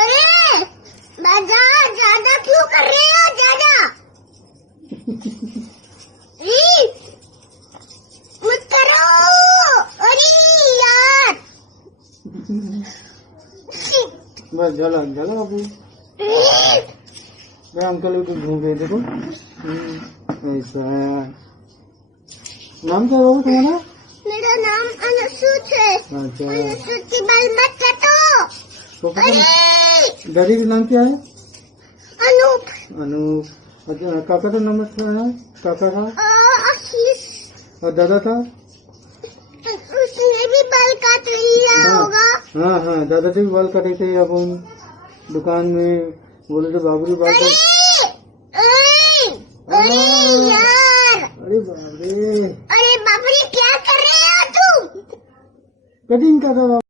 अरे बाजार ज्यादा क्यों कर रहे हो ज्यादा? मत करो। अरे यार बस जला जला अभी मैं अंकल को घूम गए देखो। ऐसा नाम क्या बाबू तुम्हारा? मेरा नाम अनुसूत है। अच्छा अनुसूत की बाल मत काटो। तो अरे डैडी का नाम क्या है? अनूप। अनूप। अच्छा काका का नाम क्या है? काका का आशीष। और दादा था? उसने भी बाल काट लिया होगा। हाँ हाँ दादा से भी बाल काटे थे अपन दुकान में बोले थे बाबू बाल काट। अरे यार अरे बाप रे अरे बाप रे क्या कर रहे हो तुम? कटिंग का था।